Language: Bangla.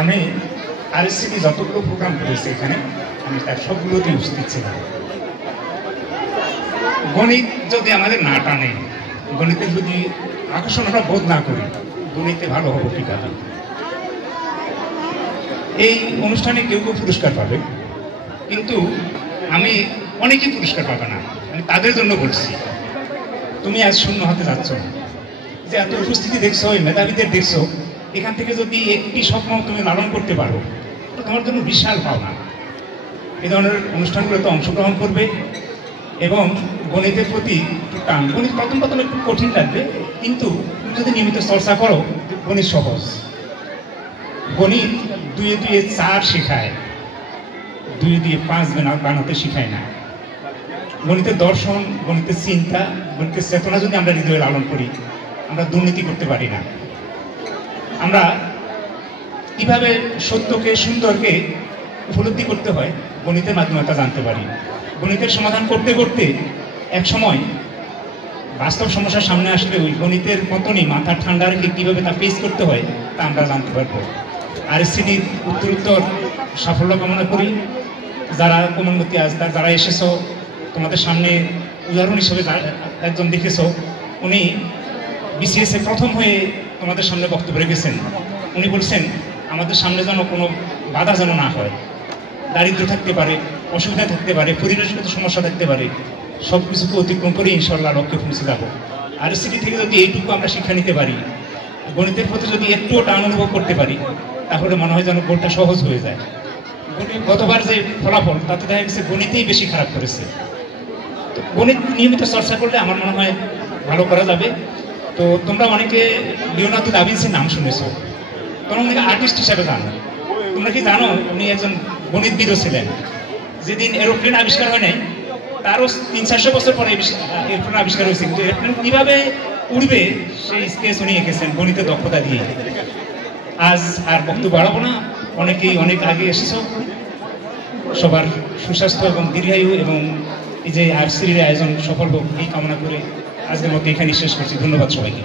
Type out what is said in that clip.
আমি আরএসসিটি যতগুলো প্রোগ্রাম করেছি এখানে আমি তার সবগুলোতেই উপস্থিত ছিলাম। গণিত যদি আমাদের না টানে, গণিতে যদি আকর্ষণ আমরা বোধ না করি, গণিতে ভালো হবো কিভাবে? এই অনুষ্ঠানে কেউ কেউ পুরস্কার পাবে, কিন্তু আমি অনেকেই পুরস্কার পাবে না। আমি তাদের জন্য বলছি, তুমি আজ শূন্য হাতে যাচ্ছ না, যে এত উপস্থিতি দেখছো, মেধাবীদের দেখছো, এখান থেকে যদি একটি স্বপ্ন তুমি লালন করতে পারো, তো তোমার জন্য বিশাল পাওনা। এই ধরনের অনুষ্ঠানগুলোতে অংশগ্রহণ করবে এবং গণিতের প্রতি টান। গণিত প্রথম একটু কঠিন লাগবে, কিন্তু তুমি যদি নিয়মিত চর্চা করো, গণিত সহজ। গণিত 2 2 4 শেখায়, 2 2 5 বানাতে শেখায় না। গণিতের দর্শন, গণিতের চিন্তা, গণিতের চেতনা যদি আমরা হৃদয়ে লালন করি, আমরা দুর্নীতি করতে পারি না। আমরা কিভাবে সত্যকে, সুন্দরকে উপলব্ধি করতে হয়, গণিতের মাধ্যমে তা জানতে পারি। গণিতের সমাধান করতে করতে এক সময় বাস্তব সমস্যার সামনে আসলে ওই গণিতের মতনই মাথা ঠান্ডা রেখে কীভাবে তা ফেস করতে হয় তা আমরা জানতে পারবো। আরএসসিটির উত্তরোত্তর সাফল্য কামনা করি। যারা কোমলমতি আজ যারা এসেছো, তোমাদের সামনে উদাহরণ হিসেবে একজন দেখেছো, উনি বিসিএসে প্রথম হয়ে তোমাদের সামনে বক্তব্য রেখেছেন। উনি বলছেন আমাদের সামনে যেন কোনো বাধা যেন না হয়, দারিদ্র থাকতে পারে, অসুবিধা থাকতে পারে, পরিবেশগত সমস্যা থাকতে পারে, সব কিছুকে অতিক্রম করে ইনশাল্লাহ লক্ষ্যে পৌঁছে যাবো। আরএসসিটি থেকে যদি এইটুকু আমরা শিক্ষা নিতে পারি, গণিতের প্রতি যদি একটুও টান অনুভব করতে পারি, তাহলে মনে হয় যেন গোলটা সহজ হয়ে যায়। গতবার যে ফলাফল, তাতে দেখা গেছে গণিতেই বেশি খারাপ করেছে। তো গণিত নিয়মিত চর্চা করলে আমার মনে হয় ভালো করা যাবে। তো তোমরা অনেকে লিওনার্দো দা ভিঞ্চির নাম শুনেছো, তোমরা অনেকে আর্টিস্ট হিসাবে জানো। তোমরা কি জানো উনি একজন গণিতবিদও ছিলেন? যেদিন এরোপ্লেন আবিষ্কার হয় নাই, তারও 300-400 বছর পরে এরোপ্লেন আবিষ্কার হয়েছে, কিন্তু এরোপ্লেন কীভাবে উড়বে সেই স্কেচ উনি এঁকেছেন গণিতের দক্ষতা দিয়ে। আজ আর বক্তব্য বাড়াবো না, অনেকেই অনেক আগে এসেছো। সবার সুস্বাস্থ্য এবং দীর্ঘায়ু এবং এই যে আরএসসিটির আয়োজন সফল হোক এই কামনা করে আজকের মতো এখানেই শেষ করছি। ধন্যবাদ সবাইকে।